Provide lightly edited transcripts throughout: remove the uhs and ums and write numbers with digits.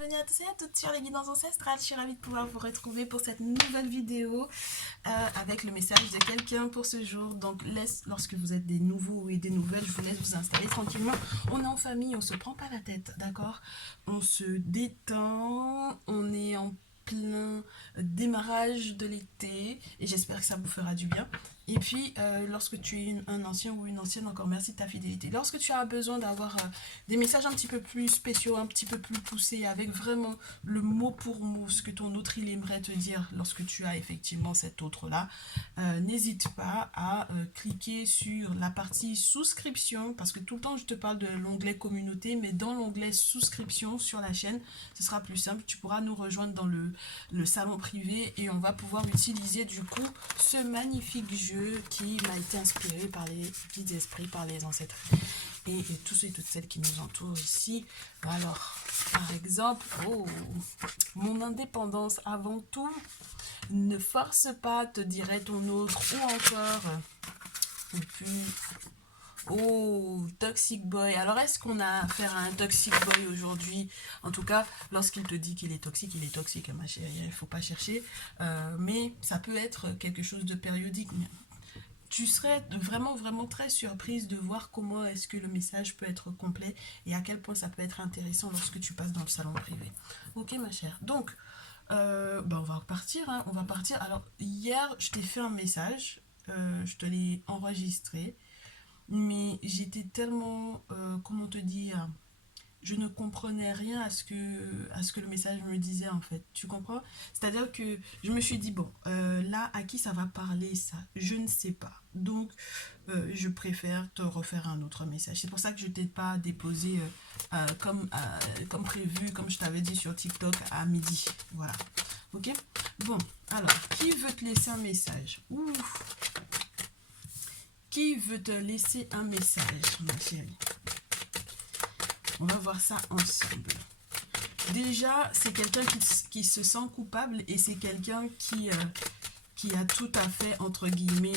bienvenue à tous et à toutes sur les guidances ancestrales. Je suis ravie de pouvoir vous retrouver pour cette nouvelle vidéo avec le message de quelqu'un pour ce jour. Donc lorsque vous êtes des nouveaux et des nouvelles, je vous laisse vous installer tranquillement. On est en famille, on se prend pas la tête, d'accord? On se détend, on est en plein démarrage de l'été et j'espère que ça vous fera du bien. Et puis, lorsque tu es un ancien ou une ancienne, encore merci de ta fidélité. Lorsque tu as besoin d'avoir des messages un petit peu plus spéciaux, un petit peu plus poussés, avec vraiment le mot pour mot, ce que ton autre il aimerait te dire lorsque tu as effectivement cet autre-là, n'hésite pas à cliquer sur la partie souscription, parce que tout le temps je te parle de l'onglet communauté, mais dans l'onglet souscription sur la chaîne, ce sera plus simple. Tu pourras nous rejoindre dans le salon privé et on va pouvoir utiliser du coup ce magnifique jeu qui m'a été inspiré par les guides esprits, par les ancêtres et tous ceux et toutes celles qui nous entourent ici. Alors, par exemple, mon indépendance avant tout, ne force pas, te dirait ton autre, ou encore, et puis, toxic boy. Alors, est-ce qu'on a affaire à un toxic boy aujourd'hui? En tout cas, lorsqu'il te dit qu'il est toxique, ma chérie, il ne faut pas chercher. Mais ça peut être quelque chose de périodique. Tu serais vraiment, vraiment très surprise de voir comment est-ce que le message peut être complet et à quel point ça peut être intéressant lorsque tu passes dans le salon privé. Ok, ma chère. Donc, on va partir, hein, on va partir. Alors, hier, je t'ai fait un message, je te l'ai enregistré, mais j'étais tellement, comment te dire, je ne comprenais rien à ce que le message me disait en fait. Tu comprends? C'est-à-dire que je me suis dit, bon, là, à qui ça va parler ça? Je ne sais pas. Donc, je préfère te refaire un autre message. C'est pour ça que je ne t'ai pas déposé comme prévu, comme je t'avais dit sur TikTok à midi. Voilà. Ok? Bon, alors, qui veut te laisser un message? Qui veut te laisser un message, ma chérie? On va voir ça ensemble. Déjà, c'est quelqu'un qui se sent coupable et c'est quelqu'un qui a tout à fait, entre guillemets,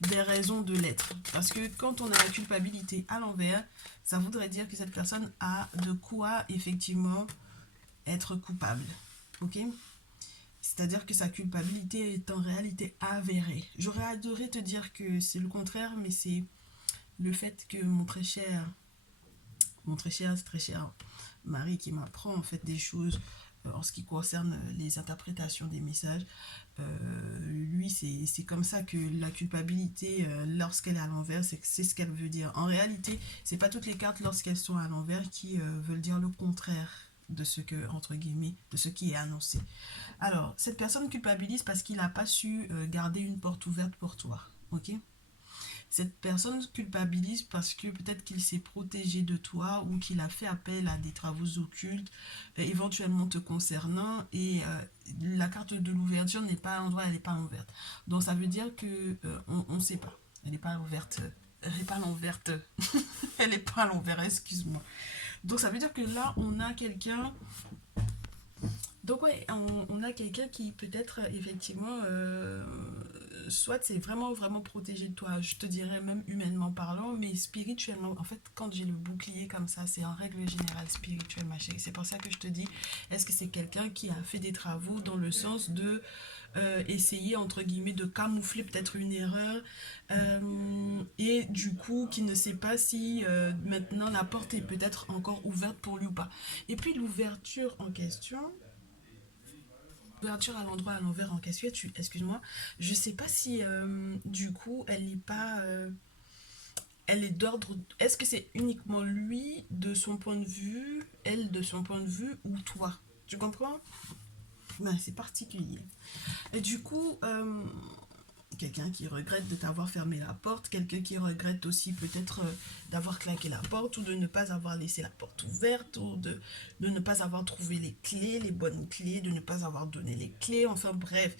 des raisons de l'être. Parce que quand on a la culpabilité à l'envers, ça voudrait dire que cette personne a de quoi, effectivement, être coupable. Ok? C'est-à-dire que sa culpabilité est en réalité avérée. J'aurais adoré te dire que c'est le contraire, mais c'est le fait que mon très cher mari qui m'apprend en fait des choses en ce qui concerne les interprétations des messages. Lui, c'est comme ça que la culpabilité, lorsqu'elle est à l'envers, c'est ce qu'elle veut dire. En réalité, c'est pas toutes les cartes lorsqu'elles sont à l'envers qui veulent dire le contraire de ce que, entre guillemets, de ce qui est annoncé. Alors, cette personne culpabilise parce qu'il n'a pas su garder une porte ouverte pour toi. Ok? Cette personne culpabilise parce que peut-être qu'il s'est protégé de toi ou qu'il a fait appel à des travaux occultes, éventuellement te concernant, et la carte de l'ouverture n'est pas à l'endroit, elle n'est pas ouverte. Donc ça veut dire que on ne sait pas. Elle n'est pas ouverte. Elle n'est pas l'enverte. Elle n'est pas à l'envers, excuse-moi. Donc ça veut dire que là, on a quelqu'un. Donc ouais, on a quelqu'un qui peut-être effectivement, soit c'est vraiment vraiment protégé de toi, je te dirais même humainement parlant, mais spirituellement, en fait quand j'ai le bouclier comme ça, c'est en règle générale spirituel ma chérie. C'est pour ça que je te dis, est-ce que c'est quelqu'un qui a fait des travaux dans le sens de essayer entre guillemets de camoufler peut-être une erreur, et du coup qui ne sait pas si maintenant la porte est peut-être encore ouverte pour lui ou pas. Et puis l'ouverture en question, ouverture à l'endroit à l'envers en question, excuse-moi, je sais pas si du coup elle n'est pas, elle est d'ordre, est-ce que c'est uniquement lui de son point de vue, elle de son point de vue, ou toi, tu comprends? Ben, c'est particulier. Et du coup, quelqu'un qui regrette de t'avoir fermé la porte, quelqu'un qui regrette aussi peut-être d'avoir claqué la porte ou de ne pas avoir laissé la porte ouverte ou de ne pas avoir trouvé les clés, les bonnes clés, de ne pas avoir donné les clés, enfin bref,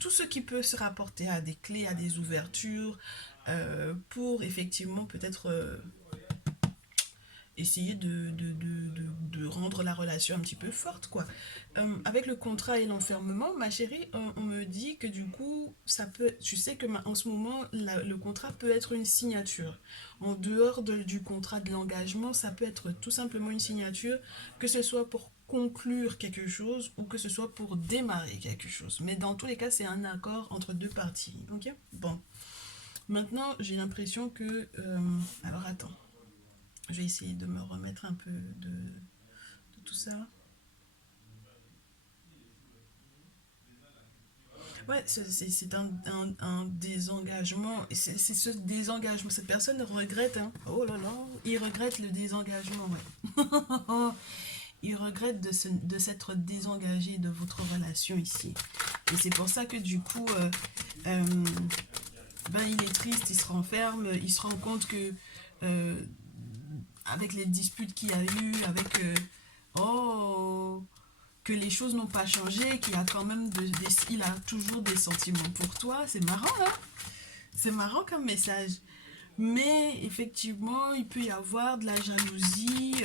tout ce qui peut se rapporter à des clés, à des ouvertures, pour effectivement peut-être essayer de rendre la relation un petit peu forte, quoi. Avec le contrat et l'enfermement, ma chérie, on me dit que du coup, ça peut, tu sais que en ce moment, le contrat peut être une signature. En dehors du contrat de l'engagement, ça peut être tout simplement une signature, que ce soit pour conclure quelque chose ou que ce soit pour démarrer quelque chose. Mais dans tous les cas, c'est un accord entre deux parties. Ok? Bon. Maintenant, j'ai l'impression que... alors attends, je vais essayer de me remettre un peu de tout ça. Ouais, c'est un désengagement. Et c'est ce désengagement. Cette personne regrette, hein. Oh là là, il regrette le désengagement, ouais. Il regrette de s'être désengagé de votre relation ici. Et c'est pour ça que du coup, euh, ben, il est triste, il se renferme, il se rend compte que euh, avec les disputes qu'il y a eu, avec oh, que les choses n'ont pas changé, qu'il a quand même il a toujours des sentiments pour toi. C'est marrant, hein? C'est marrant comme message. Mais effectivement, il peut y avoir de la jalousie.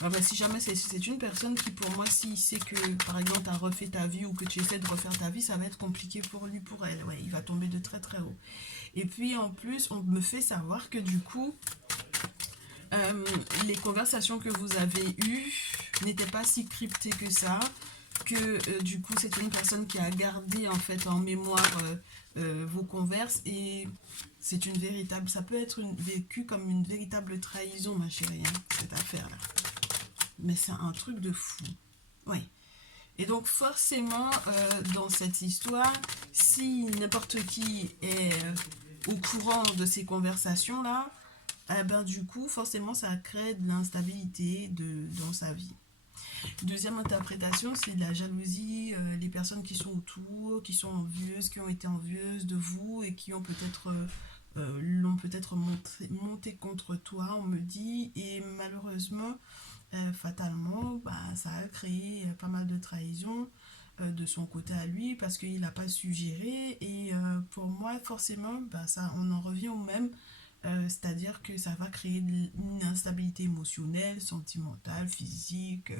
Ah bah, si jamais c'est une personne qui, pour moi, si c'est que, par exemple, tu as refait ta vie ou que tu essaies de refaire ta vie, ça va être compliqué pour lui, pour elle. Ouais, il va tomber de très très haut. Et puis, en plus, on me fait savoir que du coup, euh, les conversations que vous avez eues n'étaient pas si cryptées que ça, que du coup c'était une personne qui a gardé en fait en mémoire vos converses et c'est une véritable, ça peut être vécu comme une véritable trahison ma chérie, hein, cette affaire là. Mais c'est un truc de fou. Oui. Et donc forcément dans cette histoire, si n'importe qui est au courant de ces conversations là, eh ben, du coup, forcément, ça crée de l'instabilité dans sa vie. Deuxième interprétation, c'est de la jalousie, les personnes qui sont autour, qui sont envieuses, qui ont été envieuses de vous et qui ont peut-être l'ont peut-être monté contre toi, on me dit, et malheureusement, fatalement, bah, ça a créé pas mal de trahisons de son côté à lui parce qu'il n'a pas su gérer et pour moi forcément bah, ça on en revient au même. C'est-à-dire que ça va créer une instabilité émotionnelle, sentimentale, physique,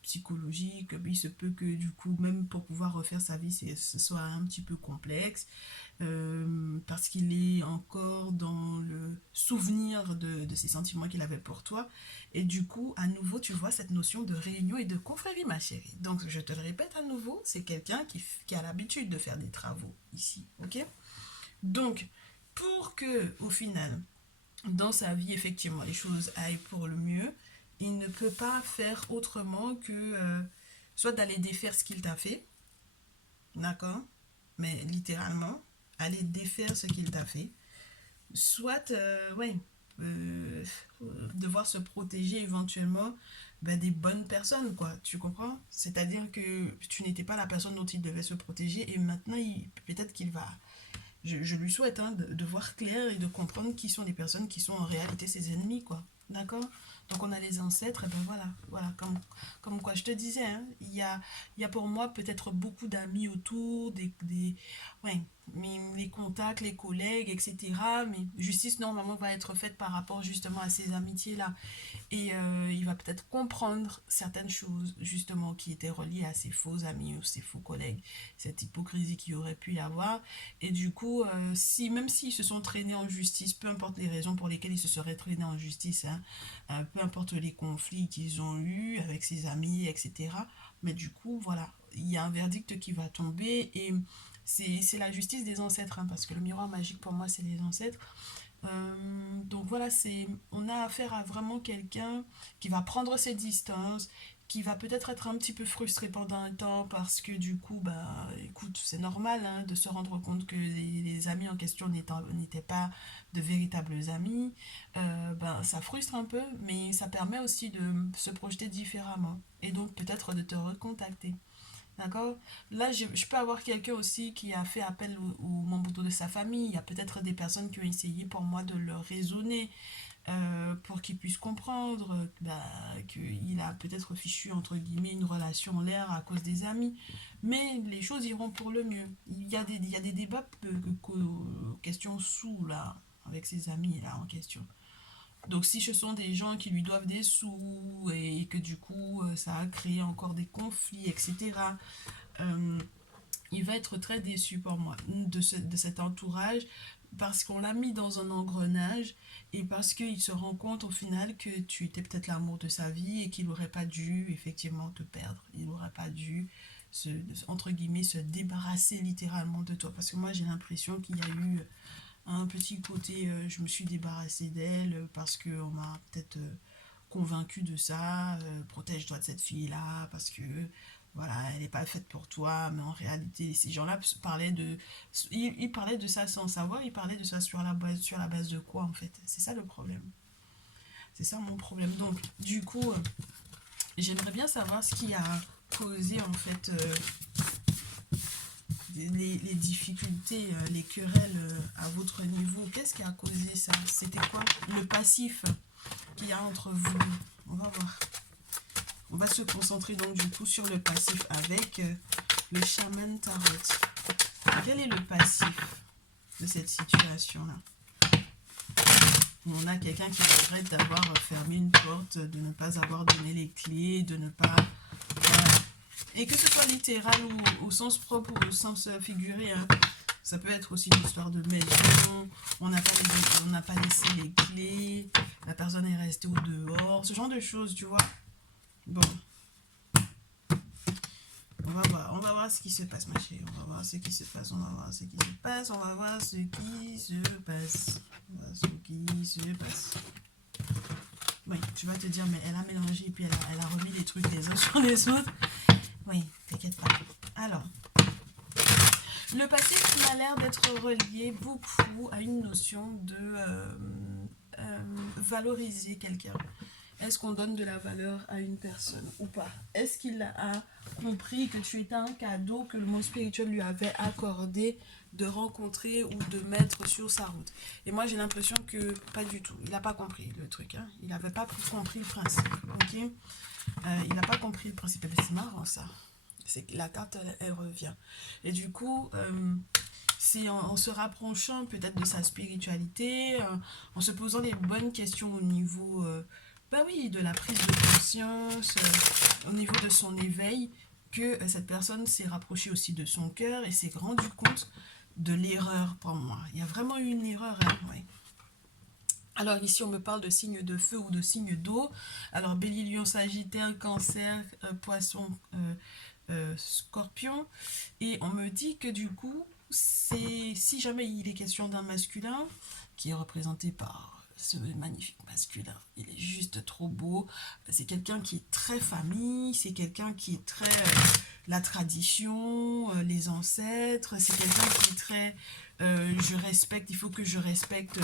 psychologique. Il se peut que du coup, même pour pouvoir refaire sa vie, ce soit un petit peu complexe, parce qu'il est encore dans le souvenir de ces sentiments qu'il avait pour toi. Et du coup, à nouveau, tu vois cette notion de réunion et de confrérie, ma chérie. Donc, je te le répète à nouveau, c'est quelqu'un qui a l'habitude de faire des travaux ici, ok? Donc, pour que, au final, dans sa vie, effectivement, les choses aillent pour le mieux, il ne peut pas faire autrement que soit d'aller défaire ce qu'il t'a fait, d'accord? Mais littéralement, aller défaire ce qu'il t'a fait, soit, ouais, euh, devoir se protéger éventuellement ben, des bonnes personnes, quoi. Tu comprends? C'est-à-dire que tu n'étais pas la personne dont il devait se protéger et maintenant, peut-être qu'il va je lui souhaite hein, de voir clair et de comprendre qui sont les personnes qui sont en réalité ses ennemis, quoi. D'accord? Donc on a les ancêtres, et ben voilà, voilà, comme quoi je te disais, hein, il y a pour moi peut-être beaucoup d'amis autour, ouais, mais les contacts, les collègues, etc. Mais justice normalement va être faite par rapport justement à ces amitiés-là. Et il va peut-être comprendre certaines choses, justement, qui étaient reliées à ses faux amis ou ses faux collègues, cette hypocrisie qu'il aurait pu y avoir. Et du coup, si, même s'ils se sont traînés en justice, peu importe les raisons pour lesquelles ils se seraient traînés en justice, hein, peu importe les conflits qu'ils ont eus avec ses amis, etc. Mais du coup, voilà, il y a un verdict qui va tomber et c'est la justice des ancêtres, hein, parce que le miroir magique pour moi c'est les ancêtres. Donc voilà, on a affaire à vraiment quelqu'un qui va prendre ses distances, qui va peut-être être un petit peu frustré pendant un temps parce que du coup, bah écoute, c'est normal hein, de se rendre compte que les amis en question n'étaient pas de véritables amis. Ben, ça frustre un peu, mais ça permet aussi de se projeter différemment et donc peut-être de te recontacter. D'accord? Là, je peux avoir quelqu'un aussi qui a fait appel aux membres de sa famille. Il y a peut-être des personnes qui ont essayé pour moi de leur raisonner pour qu'ils puissent comprendre bah, qu'il a peut-être fichu, entre guillemets, une relation en l'air à cause des amis. Mais les choses iront pour le mieux. Il y a des débats questions sous, là, avec ses amis, là, en question. Donc si ce sont des gens qui lui doivent des sous et que du coup ça a créé encore des conflits, etc., euh, il va être très déçu pour moi de cet entourage parce qu'on l'a mis dans un engrenage et parce qu'il se rend compte au final que tu étais peut-être l'amour de sa vie et qu'il n'aurait pas dû effectivement te perdre. Il n'aurait pas dû, entre guillemets, se débarrasser littéralement de toi. Parce que moi j'ai l'impression qu'il y a eu un petit côté, je me suis débarrassée d'elle parce qu'on m'a peut-être convaincu de ça, protège-toi de cette fille-là parce que voilà, elle n'est pas faite pour toi, mais en réalité, ces gens-là parlaient de, ils parlaient de ça sans savoir, ils parlaient de ça sur la base de quoi en fait. C'est ça le problème. C'est ça mon problème. Donc, du coup, j'aimerais bien savoir ce qui a causé en fait les difficultés, les querelles à votre niveau. Qu'est-ce qui a causé ça? C'était quoi le passif qu'il y a entre vous? On va voir. On va se concentrer donc du coup sur le passif avec le Shaman Tarot. Quel est le passif de cette situation-là? On a quelqu'un qui regrette d'avoir fermé une porte, de ne pas avoir donné les clés, de ne pas... Et que ce soit littéral ou au sens propre ou au sens figuré, hein. Ça peut être aussi une histoire de maison, on n'a pas laissé les clés, la personne est restée au dehors, ce genre de choses, tu vois. Bon, on va voir ce qui se passe, ma chérie. On va voir ce qui se passe, on va voir ce qui se passe, on va voir ce qui se passe. On va voir ce qui se passe. Oui, tu vas te dire, mais elle a mélangé et puis elle a remis les trucs les uns sur les autres. Oui, t'inquiète pas. Alors, le passif m'a l'air d'être relié beaucoup à une notion de valoriser quelqu'un. Est-ce qu'on donne de la valeur à une personne ou pas? Est-ce qu'il a compris que tu étais un cadeau que le monde spirituel lui avait accordé de rencontrer ou de mettre sur sa route? Et moi, j'ai l'impression que pas du tout. Il n'a pas compris le truc. Hein. Il n'avait pas compris le principe. Okay, il n'a pas compris le principe. C'est marrant, ça. C'est que la carte, elle revient. Et du coup... c'est en se rapprochant peut-être de sa spiritualité, en se posant les bonnes questions au niveau bah oui, de la prise de conscience, au niveau de son éveil, que cette personne s'est rapprochée aussi de son cœur et s'est rendu compte de l'erreur pour moi. Il y a vraiment eu une erreur, hein, ouais. Alors ici, on me parle de signes de feu ou de signes d'eau. Alors Bélier, Lion, Sagittaire, Cancer, Poisson, Scorpion. Et on me dit que du coup, si jamais il est question d'un masculin qui est représenté par ce magnifique masculin, il est juste trop beau, c'est quelqu'un qui est très famille, c'est quelqu'un qui est très la tradition, les ancêtres, c'est quelqu'un qui est très je respecte, il faut que je respecte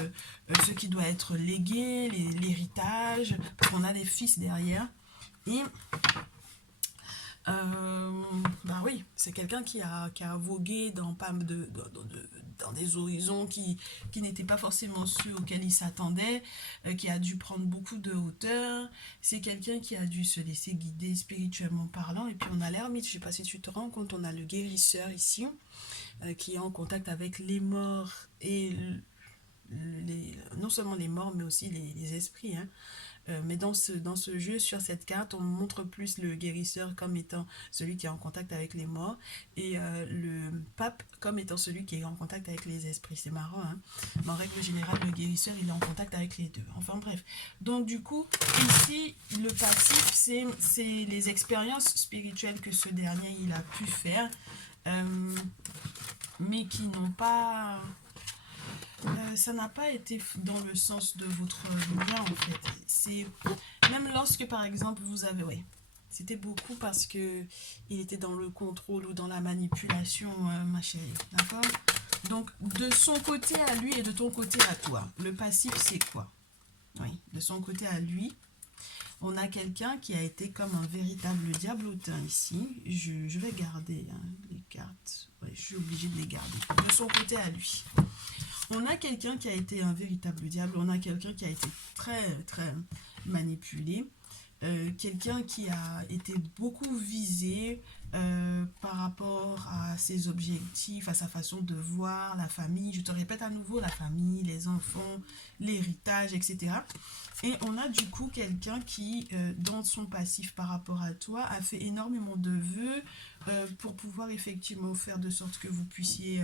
ce qui doit être légué, l'héritage, parce qu'on a des fils derrière. Et bah oui, c'est quelqu'un qui a vogué dans des horizons qui n'étaient pas forcément ceux auxquels il s'attendait, qui a dû prendre beaucoup de hauteur. C'est quelqu'un qui a dû se laisser guider spirituellement parlant. Et puis on a l'ermite, je ne sais pas si tu te rends compte, on a le guérisseur ici, qui est en contact avec les morts et non seulement les morts, mais aussi les esprits, hein. Mais dans ce jeu, sur cette carte, on montre plus le guérisseur comme étant celui qui est en contact avec les morts et le pape comme étant celui qui est en contact avec les esprits. C'est marrant, hein? Mais en règle générale, le guérisseur, il est en contact avec les deux. Enfin bref. Donc du coup, ici, le passif, c'est les expériences spirituelles que ce dernier, il a pu faire, mais qui n'ont pas... ça n'a pas été dans le sens de votre lien en fait. C'est même lorsque par exemple vous avez, ouais, c'était beaucoup parce que il était dans le contrôle ou dans la manipulation, ma chérie, d'accord. Donc de son côté à lui et de ton côté à toi, le passif c'est quoi? Oui, de son côté à lui, on a quelqu'un qui a été comme un véritable diablotin ici. Je vais garder hein, les cartes. Ouais, je suis obligée de les garder. De son côté à lui. On a quelqu'un qui a été un véritable diable, on a quelqu'un qui a été très, très manipulé. quelqu'un qui a été beaucoup visé par rapport à ses objectifs, à sa façon de voir la famille. Je te répète à nouveau, la famille, les enfants, l'héritage, etc. Et on a du coup quelqu'un qui, dans son passif par rapport à toi, a fait énormément de vœux pour pouvoir effectivement faire de sorte que vous puissiez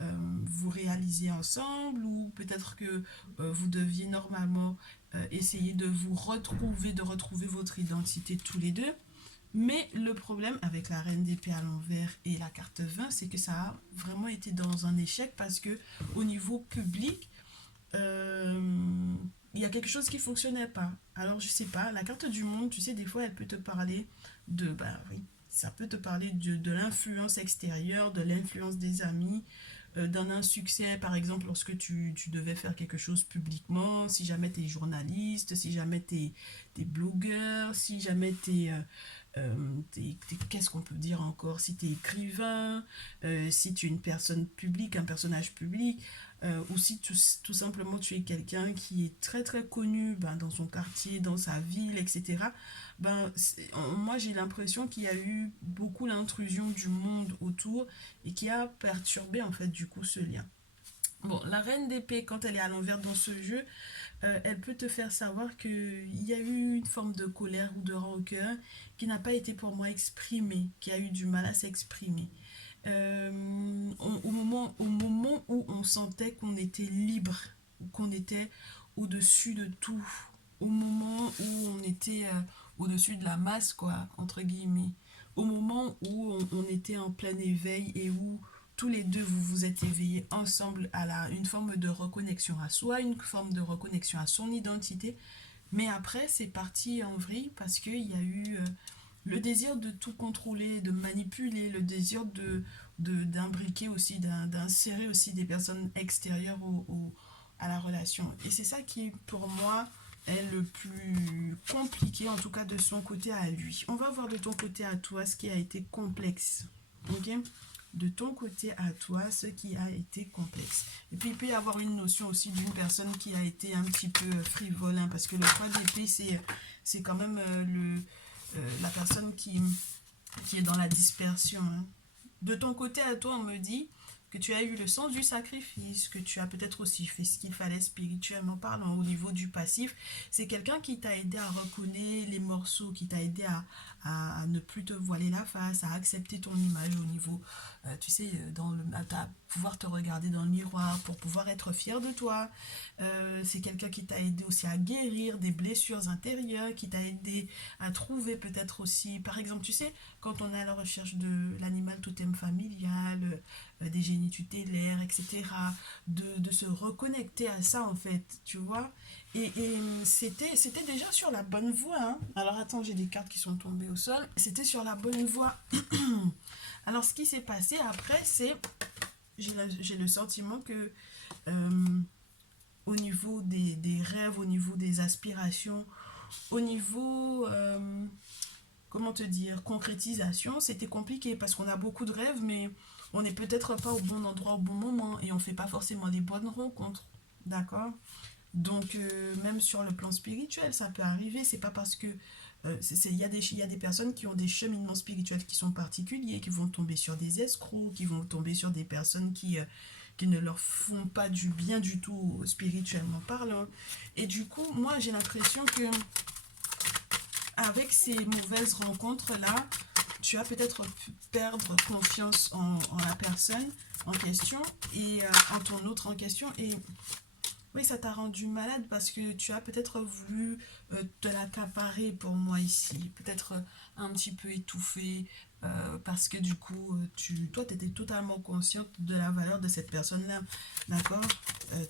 vous réaliser ensemble, ou peut-être que vous deviez normalement essayer de vous retrouver, de retrouver votre identité tous les deux. Mais le problème avec la reine d'épée à l'envers et la carte 20, c'est que ça a vraiment été dans un échec parce que au niveau public, euh, il y a quelque chose qui fonctionnait pas. Alors je sais pas, la carte du monde, tu sais, des fois elle peut te parler de, bah oui, ça peut te parler de l'influence extérieure, de l'influence des amis, d'un insuccès, par exemple, lorsque tu devais faire quelque chose publiquement, si jamais tu es journaliste, si jamais tu es blogueur, si jamais tu es, qu'est-ce qu'on peut dire encore, si tu es écrivain, si tu es une personne publique, un personnage public, ou si tout simplement tu es quelqu'un qui est très très connu ben, dans son quartier, dans sa ville, etc. Ben, moi j'ai l'impression qu'il y a eu beaucoup l'intrusion du monde autour et qui a perturbé en fait du coup ce lien. Bon, la reine d'épée, quand elle est à l'envers dans ce jeu, elle peut te faire savoir qu'il y a eu une forme de colère ou de rancœur qui n'a pas été pour moi exprimée, qui a eu du mal à s'exprimer. Au moment où on sentait qu'on était libre, qu'on était au-dessus de tout, au moment où on était au-dessus de la masse, quoi, entre guillemets, au moment où on était en plein éveil et où tous les deux vous vous êtes éveillés ensemble à une forme de reconnexion à soi, une forme de reconnexion à son identité, mais après c'est parti en vrille parce qu'il y a eu le désir de tout contrôler, de manipuler, le désir d'imbriquer aussi, d'insérer aussi des personnes extérieures à la relation. Et c'est ça qui, pour moi, est le plus compliqué, en tout cas de son côté à lui. On va voir de ton côté à toi ce qui a été complexe. Ok? De ton côté à toi, ce qui a été complexe. Et puis, il peut y avoir une notion aussi d'une personne qui a été un petit peu frivole, hein, parce que le 3 d'épée, c'est quand même la personne qui est dans la dispersion. Hein. De ton côté à toi, on me dit que tu as eu le sens du sacrifice, que tu as peut-être aussi fait ce qu'il fallait spirituellement parlant au niveau du passif. C'est quelqu'un qui t'a aidé à reconnaître les morceaux, qui t'a aidé à ne plus te voiler la face, à accepter ton image au niveau, tu sais, à pouvoir te regarder dans le miroir pour pouvoir être fier de toi. C'est quelqu'un qui t'a aidé aussi à guérir des blessures intérieures, qui t'a aidé à trouver peut-être aussi, par exemple, tu sais, quand on est à la recherche de l'animal totem familial, des génies tutélaires, etc., de se reconnecter à ça, en fait, tu vois. Et c'était déjà sur la bonne voie. Hein. Alors attends, j'ai des cartes qui sont tombées au sol. C'était sur la bonne voie. Alors ce qui s'est passé après, c'est, j'ai le sentiment que au niveau des rêves, au niveau des aspirations, au niveau comment te dire, concrétisation, c'était compliqué parce qu'on a beaucoup de rêves, mais on n'est peut-être pas au bon endroit au bon moment et on ne fait pas forcément les bonnes rencontres. D'accord? Donc, même sur le plan spirituel, ça peut arriver. C'est pas parce que. Il y a des personnes qui ont des cheminements spirituels qui sont particuliers, qui vont tomber sur des escrocs, qui vont tomber sur des personnes qui ne leur font pas du bien du tout spirituellement parlant. Et du coup, moi, j'ai l'impression que avec ces mauvaises rencontres-là, tu as peut-être pu perdre confiance en la personne en question et en ton autre en question. Et oui, ça t'a rendu malade parce que tu as peut-être voulu te l'accaparer pour moi ici. Peut-être un petit peu étouffé parce que du coup, toi, tu étais totalement consciente de la valeur de cette personne-là. D'accord?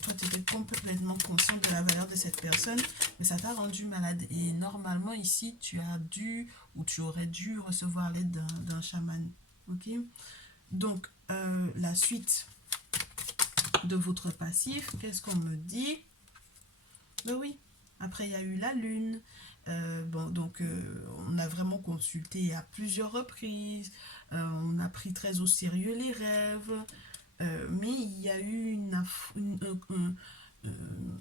Toi, tu étais complètement consciente de la valeur de cette personne, mais ça t'a rendu malade. Et normalement, ici, tu as dû ou tu aurais dû recevoir l'aide d'un chaman. Ok? Donc, la suite de votre passif, qu'est-ce qu'on me dit? Ben oui, après il y a eu la lune. Bon, donc on a vraiment consulté à plusieurs reprises. On a pris très au sérieux les rêves. Mais il y a eu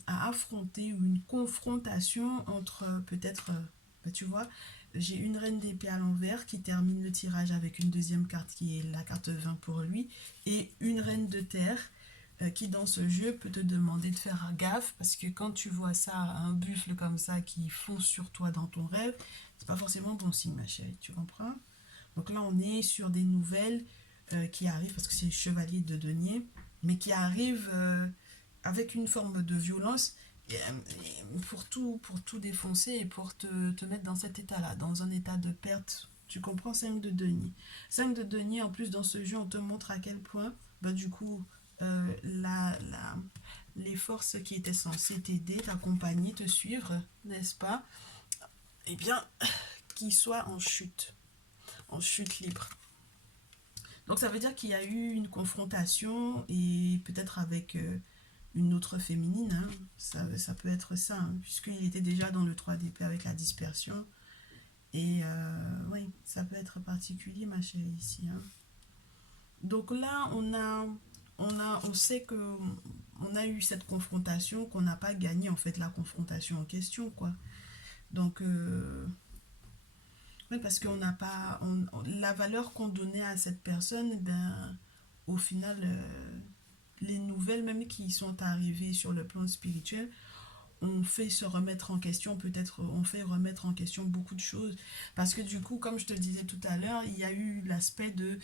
à affronter une confrontation entre peut-être Bah, tu vois, j'ai une reine d'épée à l'envers qui termine le tirage avec une deuxième carte qui est la carte 20 pour lui, et une reine de terre qui dans ce jeu peut te demander de faire gaffe parce que quand tu vois ça, un buffle comme ça qui fonce sur toi dans ton rêve, c'est pas forcément bon signe ma chérie, tu comprends? Donc là on est sur des nouvelles qui arrivent parce que c'est le chevalier de denier, mais qui arrivent avec une forme de violence pour tout défoncer et pour te mettre dans cet état-là, dans un état de perte. Tu comprends? 5 de denier. 5 de denier, en plus, dans ce jeu, on te montre à quel point, bah, du coup, les forces qui étaient censées t'aider, t'accompagner, te suivre, n'est-ce pas? Eh bien, qu'ils soient en chute libre. Donc ça veut dire qu'il y a eu une confrontation et peut-être avec une autre féminine, hein. Ça peut être ça, hein, puisqu'il était déjà dans le 3 d'épée avec la dispersion. Et oui, ça peut être particulier, ma chérie, ici, hein. Donc là, on sait que on a eu cette confrontation, qu'on n'a pas gagné en fait la confrontation en question, quoi. Donc, oui, parce qu'on n'a pas. La valeur qu'on donnait à cette personne, ben, au final, les nouvelles même qui sont arrivées sur le plan spirituel, on fait se remettre en question, peut-être on fait remettre en question beaucoup de choses. Parce que du coup, comme je te le disais tout à l'heure, il y a eu l'aspect de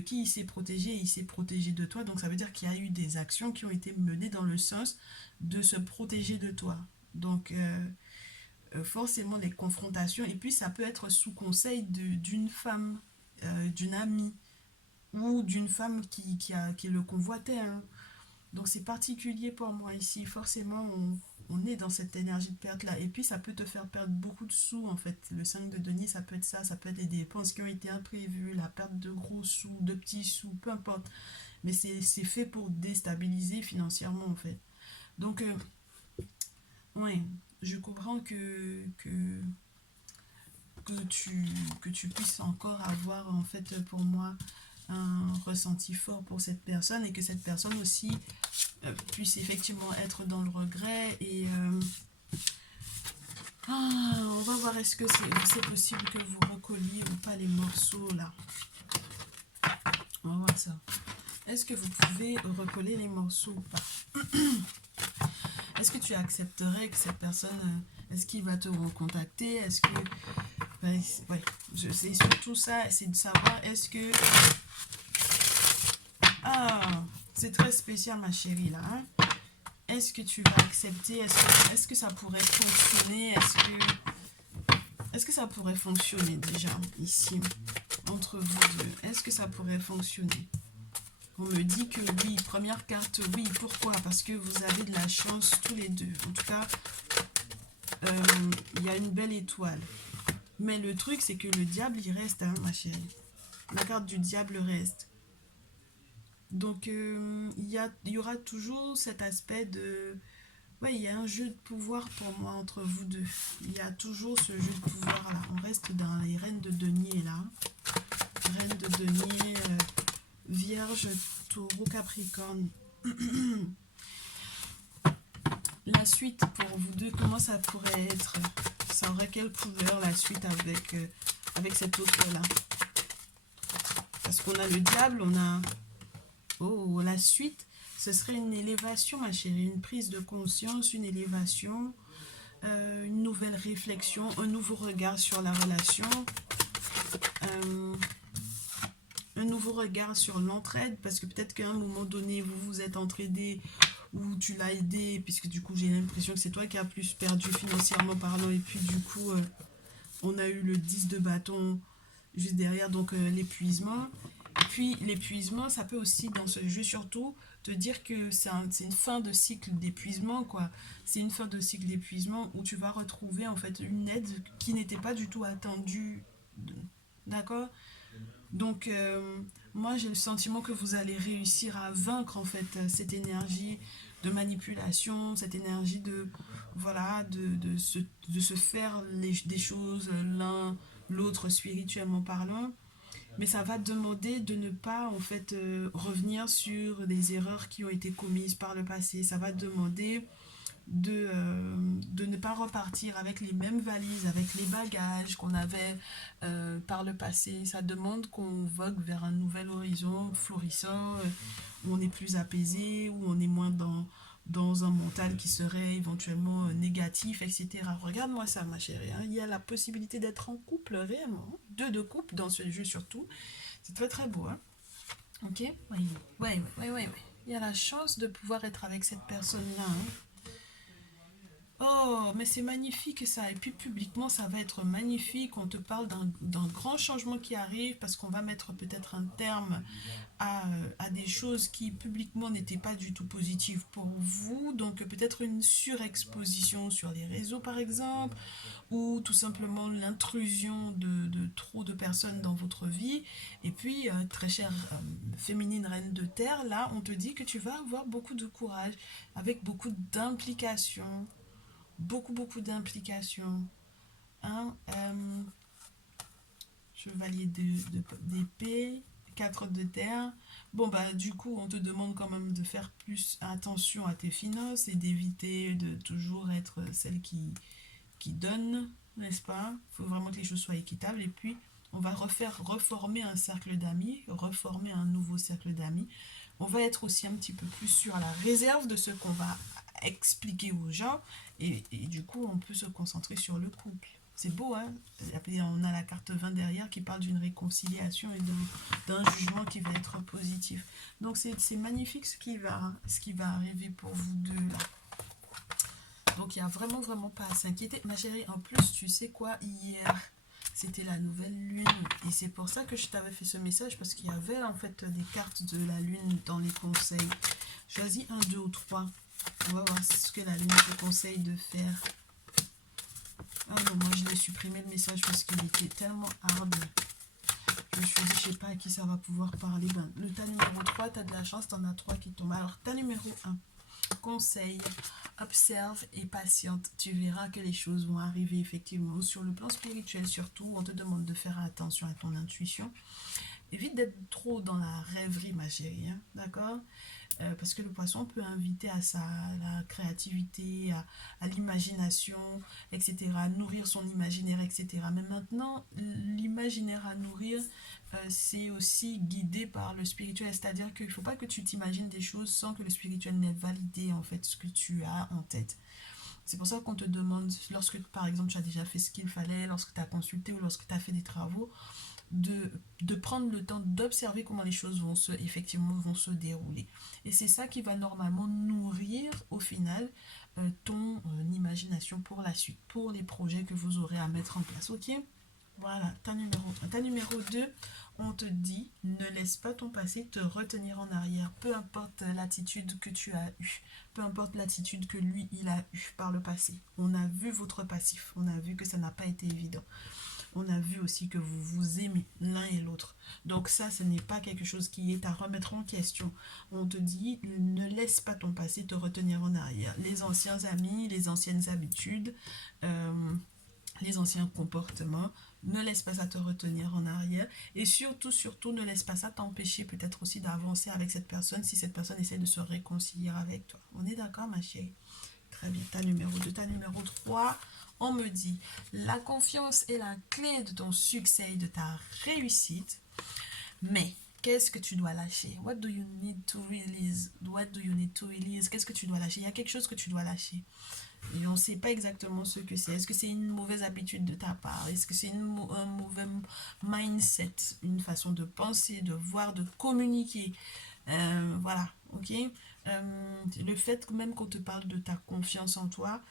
qui il s'est protégé de toi. Donc ça veut dire qu'il y a eu des actions qui ont été menées dans le sens de se protéger de toi. Donc forcément les confrontations, et puis ça peut être sous conseil d'une femme, d'une amie, ou d'une femme qui le convoitait, hein. Donc c'est particulier pour moi ici. Forcément, on est dans cette énergie de perte-là. Et puis ça peut te faire perdre beaucoup de sous en fait. Le 5 de denier, ça peut être ça. Ça peut être les dépenses qui ont été imprévues, la perte de gros sous, de petits sous, peu importe. Mais c'est fait pour déstabiliser financièrement en fait. Donc, ouais, je comprends que que tu puisses encore avoir en fait pour moi un ressenti fort pour cette personne et que cette personne aussi puisse effectivement être dans le regret et on va voir est-ce que c'est possible que vous recolliez ou pas les morceaux là. On va voir ça. Est-ce que vous pouvez recoller les morceaux ou pas? Est-ce que tu accepterais que cette personne, est-ce qu'il va te recontacter? Est-ce que... Ben, ouais, c'est surtout ça, c'est de savoir est-ce que... Ah, c'est très spécial ma chérie là, hein? Est-ce que tu vas accepter? Est-ce que ça pourrait fonctionner? Est-ce que ça pourrait fonctionner déjà ici entre vous deux? Est-ce que ça pourrait fonctionner? On me dit que oui, première carte, oui. Pourquoi? Parce que vous avez de la chance tous les deux. En tout cas, il y a une belle étoile. Mais le truc, c'est que le diable, il reste, hein, ma chérie. La carte du diable reste. Donc, il y aura toujours cet aspect de... Ouais, il y a un jeu de pouvoir pour moi entre vous deux. Il y a toujours ce jeu de pouvoir là. On reste dans les reines de denier là. Reine de denier, vierge, taureau, capricorne. La suite pour vous deux, comment ça pourrait être? Ça aurait quelle couleur la suite avec cet autre là? Parce qu'on a le diable, on a... Oh, la suite, ce serait une élévation, ma chérie, une prise de conscience, une élévation, une nouvelle réflexion, un nouveau regard sur la relation, euh, un nouveau regard sur l'entraide, parce que peut-être qu'à un moment donné, vous vous êtes entraidé ou tu l'as aidé, puisque du coup, j'ai l'impression que c'est toi qui as plus perdu financièrement parlant, et puis du coup, on a eu le 10 de bâton juste derrière, donc l'épuisement. Puis l'épuisement, ça peut aussi, dans ce jeu surtout, te dire que c'est une fin de cycle d'épuisement, quoi. C'est une fin de cycle d'épuisement où tu vas retrouver en fait une aide qui n'était pas du tout attendue. D'accord? Donc, moi, j'ai le sentiment que vous allez réussir à vaincre en fait cette énergie de manipulation, cette énergie de, voilà, de se faire des choses l'un l'autre spirituellement parlant, mais ça va demander de ne pas en fait revenir sur des erreurs qui ont été commises par le passé. Ça va demander de ne pas repartir avec les mêmes valises, avec les bagages qu'on avait par le passé. Ça demande qu'on vogue vers un nouvel horizon florissant, où on est plus apaisé, où on est moins dans un mental qui serait éventuellement négatif, etc. Regarde-moi ça, ma chérie. Hein. Il y a la possibilité d'être en couple, réellement. Deux de couple dans ce jeu surtout. C'est très très beau. Hein. Ok. Oui, oui, oui, oui, oui. Il y a la chance de pouvoir être avec cette personne-là. Hein. Oh, mais c'est magnifique ça. Et puis publiquement, ça va être magnifique. On te parle d'un grand changement qui arrive parce qu'on va mettre peut-être un terme à des choses qui publiquement n'étaient pas du tout positives pour vous. Donc peut-être une surexposition sur les réseaux par exemple, ou tout simplement l'intrusion de trop de personnes dans votre vie. Et puis, très chère féminine reine de terre, là, on te dit que tu vas avoir beaucoup de courage, avec beaucoup d'implications, beaucoup d'implications. Hein? Chevalier d'épée, 4 de terre. Bon, bah, du coup, on te demande quand même de faire plus attention à tes finances et d'éviter de toujours être celle qui donne, n'est-ce pas? Il faut vraiment que les choses soient équitables. Et puis, on va reformer un cercle d'amis, reformer un nouveau cercle d'amis. On va être aussi un petit peu plus sur la réserve de ce qu'on va expliquer aux gens. Et du coup, on peut se concentrer sur le couple. C'est beau, hein? On a la carte 20 derrière qui parle d'une réconciliation et d'un jugement qui va être positif. Donc, c'est magnifique ce qui va arriver pour vous deux, là. Donc, il n'y a vraiment pas à s'inquiéter. Ma chérie, en plus, tu sais quoi, hier, c'était la nouvelle lune. Et c'est pour ça que je t'avais fait ce message, parce qu'il y avait en fait des cartes de la lune dans les conseils. Choisis un, deux ou trois. On va voir ce que la lune te conseille de faire. Ah non, moi je l'ai supprimé le message parce qu'il était tellement hard. Je me suis dit, je sais pas à qui ça va pouvoir parler. Ben, le tas numéro 3, tu as de la chance, tu en as 3 qui tombent. Alors, tas numéro 1. Conseil, observe et patiente. Tu verras que les choses vont arriver effectivement. Sur le plan spirituel surtout, on te demande de faire attention à ton intuition. Évite d'être trop dans la rêverie, ma chérie. Hein, d'accord? Parce que le poisson peut inviter à la créativité, à l'imagination, etc., à nourrir son imaginaire, etc. Mais maintenant, l'imaginaire à nourrir, c'est aussi guidé par le spirituel, c'est-à-dire qu'il ne faut pas que tu t'imagines des choses sans que le spirituel n'ait validé en fait ce que tu as en tête. C'est pour ça qu'on te demande, lorsque par exemple tu as déjà fait ce qu'il fallait, lorsque tu as consulté ou lorsque tu as fait des travaux, de prendre le temps d'observer comment les choses effectivement vont se dérouler. Et c'est ça qui va normalement nourrir au final ton imagination pour la suite, pour les projets que vous aurez à mettre en place. Ok? Voilà, ta numéro 1. Ta numéro 2, on te dit, ne laisse pas ton passé te retenir en arrière, peu importe l'attitude que tu as eue, peu importe l'attitude que lui, il a eue par le passé. On a vu votre passif, on a vu que ça n'a pas été évident. On a vu aussi que vous vous aimez l'un et l'autre. Donc ça, ce n'est pas quelque chose qui est à remettre en question. On te dit, ne laisse pas ton passé te retenir en arrière. Les anciens amis, les anciennes habitudes, les anciens comportements, ne laisse pas ça te retenir en arrière. Et surtout, ne laisse pas ça t'empêcher peut-être aussi d'avancer avec cette personne si cette personne essaie de se réconcilier avec toi. On est d'accord, ma chérie? Très bien, ta numéro 2, ta numéro 3, on me dit, la confiance est la clé de ton succès et de ta réussite, mais qu'est-ce que tu dois lâcher? What do you need to release? What do you need to release? Qu'est-ce que tu dois lâcher? Il y a quelque chose que tu dois lâcher. Et on ne sait pas exactement ce que c'est. Est-ce que c'est une mauvaise habitude de ta part? Est-ce que c'est un mauvais mindset? Une façon de penser, de voir, de communiquer? Voilà, ok. Le fait même qu'on te parle de ta confiance en toi,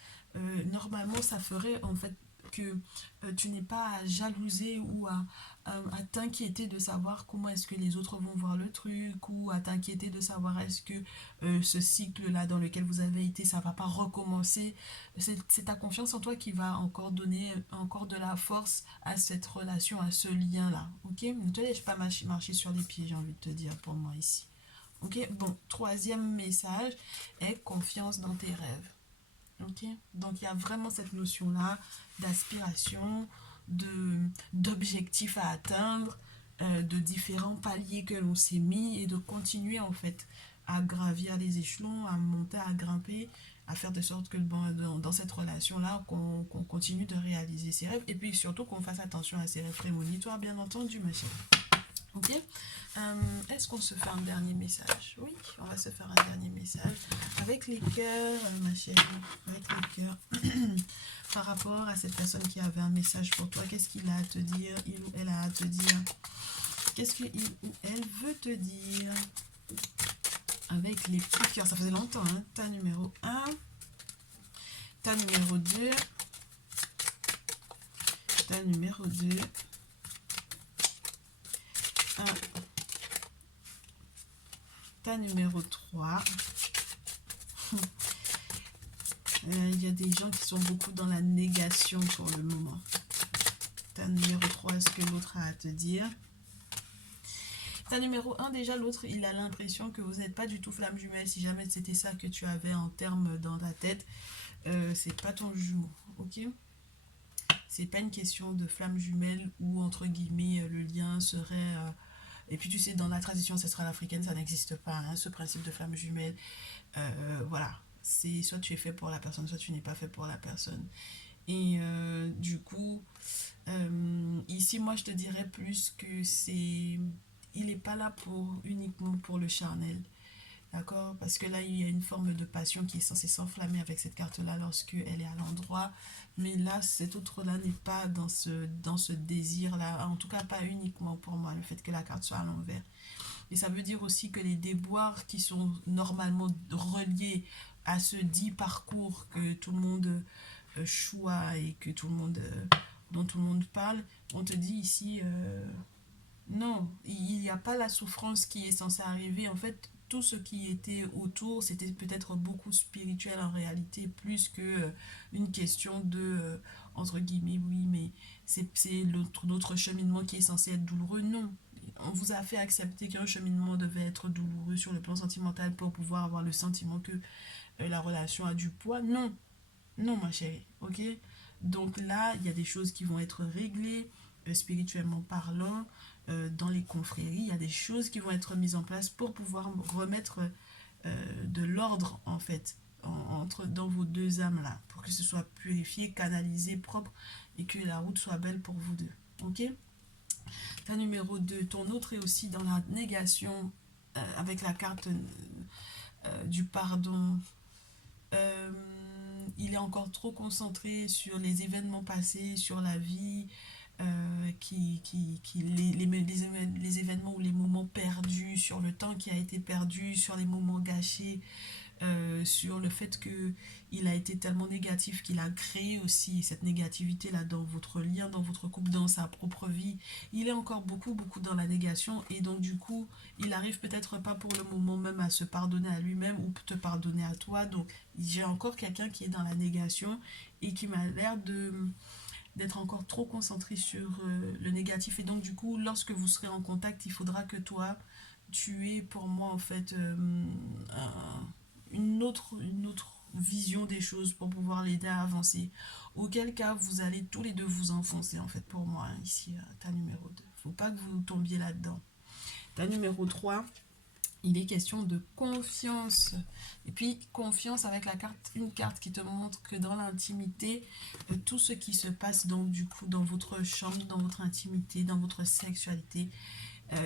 normalement ça ferait en fait que tu n'es pas à jalouser ou à t'inquiéter de savoir comment est-ce que les autres vont voir le truc ou à t'inquiéter de savoir est-ce que ce cycle-là dans lequel vous avez été, ça va pas recommencer. C'est ta confiance en toi qui va encore donner encore de la force à cette relation, à ce lien-là. Ok? Ne te laisse pas marcher sur les pieds, j'ai envie de te dire pour moi ici. Ok? Bon, troisième message est confiance dans tes rêves. Ok, donc il y a vraiment cette notion-là d'aspiration, d'objectifs à atteindre, de différents paliers que l'on s'est mis et de continuer en fait à gravir les échelons, à monter, à grimper à faire de sorte que bon, dans cette relation-là, qu'on continue de réaliser ses rêves et puis surtout qu'on fasse attention à ses rêves prémonitoires, bien entendu, ma chérie. Ok. Est-ce qu'on se fait un dernier message? Oui, on va se faire un dernier message avec les cœurs, ma chérie, avec les cœurs. Par rapport à cette personne qui avait un message pour toi, qu'est-ce qu'il a à te dire, il ou elle a à te dire? Qu'est-ce qu'il ou elle veut te dire? Avec les petits cœurs, ça faisait longtemps, hein? Ta numéro 1, ta numéro 2, ta numéro 2, 1, ta numéro 3. Il y a des gens qui sont beaucoup dans la négation pour le moment. Ta numéro 3, est-ce que l'autre a à te dire? Ta numéro 1, déjà l'autre, il a l'impression que vous n'êtes pas du tout flamme jumelle. Si jamais c'était ça que tu avais en termes dans ta tête, c'est pas ton jumeau, ok? C'est pas une question de flamme jumelle où, entre guillemets, le lien serait... et puis tu sais, dans la tradition ancestrale africaine, ça n'existe pas, hein, ce principe de flamme jumelle. Voilà, c'est soit tu es fait pour la personne, soit tu n'es pas fait pour la personne. Et du coup, ici, moi, je te dirais plus que c'est... Il n'est pas là uniquement pour le charnel. D'accord? Parce que là, il y a une forme de passion qui est censée s'enflammer avec cette carte-là lorsque elle est à l'endroit. Mais là, cet autre-là n'est pas dans ce désir-là. En tout cas, pas uniquement pour moi, le fait que la carte soit à l'envers. Et ça veut dire aussi que les déboires qui sont normalement reliés à ce dit parcours que tout le monde choisit et que tout le monde, dont tout le monde parle, on te dit ici, non, il n'y a pas la souffrance qui est censée arriver. En fait, tout ce qui était autour, c'était peut-être beaucoup spirituel en réalité, plus que une question de, entre guillemets, oui, mais c'est notre cheminement qui est censé être douloureux. Non, on vous a fait accepter qu'un cheminement devait être douloureux sur le plan sentimental pour pouvoir avoir le sentiment que la relation a du poids. Non, non, ma chérie, ok? Donc là, il y a des choses qui vont être réglées, spirituellement parlant, dans les confréries. Il y a des choses qui vont être mises en place pour pouvoir remettre de l'ordre, en fait, dans vos deux âmes-là, pour que ce soit purifié, canalisé, propre, et que la route soit belle pour vous deux. Ok? Ta numéro 2, ton autre est aussi dans la négation, avec la carte du pardon. Euh, il est encore trop concentré sur les événements passés, sur la vie, les événements ou les moments perdus, sur le temps qui a été perdu, sur les moments gâchés, sur le fait que il a été tellement négatif qu'il a créé aussi cette négativité là dans votre lien, dans votre couple, dans sa propre vie. Il est encore beaucoup dans la négation et donc du coup il arrive peut-être pas pour le moment même à se pardonner à lui-même ou te pardonner à toi. Donc j'ai encore quelqu'un qui est dans la négation et qui m'a l'air d'être encore trop concentré sur le négatif et donc du coup lorsque vous serez en contact il faudra que toi tu aies pour moi en fait une autre vision des choses pour pouvoir l'aider à avancer. Auquel cas, vous allez tous les deux vous enfoncer, en fait, pour moi, hein, ici, ta numéro 2. Faut pas que vous tombiez là-dedans. Ta numéro 3, il est question de confiance. Et puis, confiance avec une carte qui te montre que dans l'intimité, tout ce qui se passe, donc, du coup, dans votre chambre, dans votre intimité, dans votre sexualité,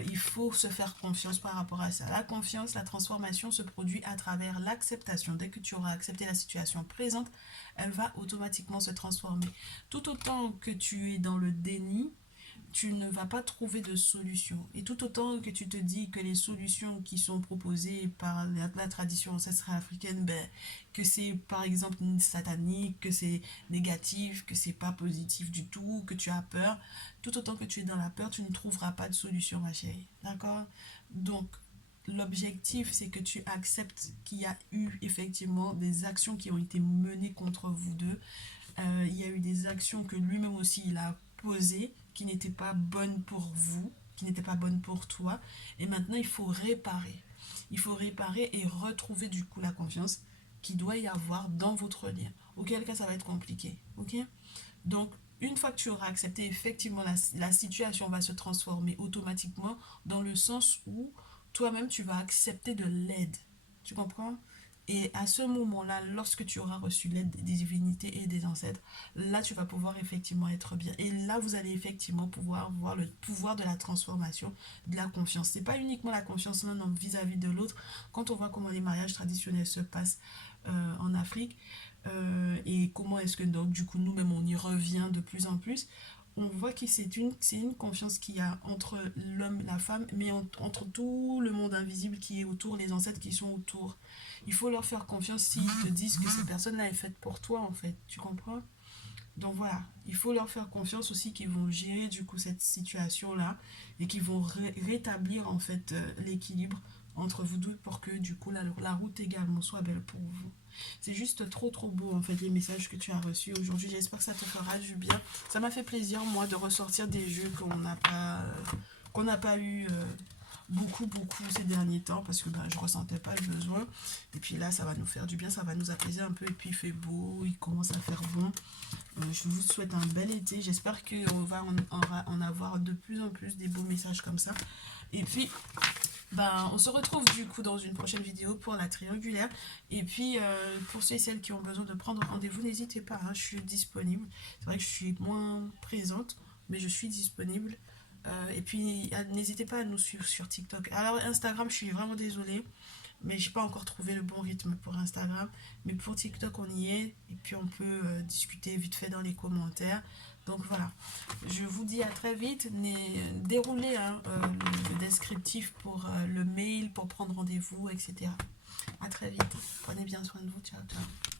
il faut se faire confiance par rapport à ça. La confiance, la transformation se produit à travers l'acceptation. Dès que tu auras accepté la situation présente, elle va automatiquement se transformer. Tout autant que tu es dans le déni, tu ne vas pas trouver de solution. Et tout autant que tu te dis que les solutions qui sont proposées par la tradition ancestrale africaine, ben, que c'est par exemple satanique, que c'est négatif, que c'est pas positif du tout, que tu as peur, tout autant que tu es dans la peur, tu ne trouveras pas de solution, ma chérie. D'accord? Donc, l'objectif, c'est que tu acceptes qu'il y a eu effectivement des actions qui ont été menées contre vous deux. Il y a eu des actions que lui-même aussi il a posées qui n'étaient pas bonnes pour vous, qui n'étaient pas bonnes pour toi. Et maintenant, il faut réparer. Il faut réparer et retrouver du coup la confiance qui doit y avoir dans votre lien. Auquel cas, ça va être compliqué. Ok? Donc, une fois que tu auras accepté, effectivement, la situation va se transformer automatiquement dans le sens où toi-même, tu vas accepter de l'aide. Tu comprends? Et à ce moment-là, lorsque tu auras reçu l'aide des divinités et des ancêtres, là, tu vas pouvoir effectivement être bien. Et là, vous allez effectivement pouvoir voir le pouvoir de la transformation, de la confiance. C'est pas uniquement la confiance maintenant vis-à-vis de l'autre. Quand on voit comment les mariages traditionnels se passent en Afrique, et comment est-ce que donc, du coup, nous-mêmes, on y revient de plus en plus, on voit que c'est une confiance qu'il y a entre l'homme et la femme, mais entre tout le monde invisible qui est autour, les ancêtres qui sont autour. Il faut leur faire confiance s'ils te disent que cette personne-là est faite pour toi, en fait. Tu comprends? Donc voilà, il faut leur faire confiance aussi qu'ils vont gérer du coup cette situation-là et qu'ils vont rétablir en fait l'équilibre entre vous deux pour que du coup la route également soit belle pour vous. C'est juste trop trop beau en fait les messages que tu as reçus aujourd'hui. J'espère que ça te fera du bien. Ça m'a fait plaisir moi de ressortir des jeux qu'on n'a pas eu beaucoup ces derniers temps parce que ben, je ressentais pas le besoin. Et puis là ça va nous faire du bien, ça va nous apaiser un peu. Et puis il fait beau, il commence à faire bon. Je vous souhaite un bel été. J'espère qu'on va en avoir de plus en plus des beaux messages comme ça. Et puis, ben, on se retrouve du coup dans une prochaine vidéo pour la triangulaire. Et puis, pour ceux et celles qui ont besoin de prendre rendez-vous, n'hésitez pas, hein, je suis disponible. C'est vrai que je suis moins présente, mais je suis disponible. Et puis, n'hésitez pas à nous suivre sur TikTok. Alors, Instagram, je suis vraiment désolée, mais j'ai pas encore trouvé le bon rythme pour Instagram. Mais pour TikTok, on y est. Et puis, on peut discuter vite fait dans les commentaires. Donc voilà, je vous dis à très vite. Déroulez hein, le descriptif pour le mail, pour prendre rendez-vous, etc. À très vite. Prenez bien soin de vous. Ciao, ciao.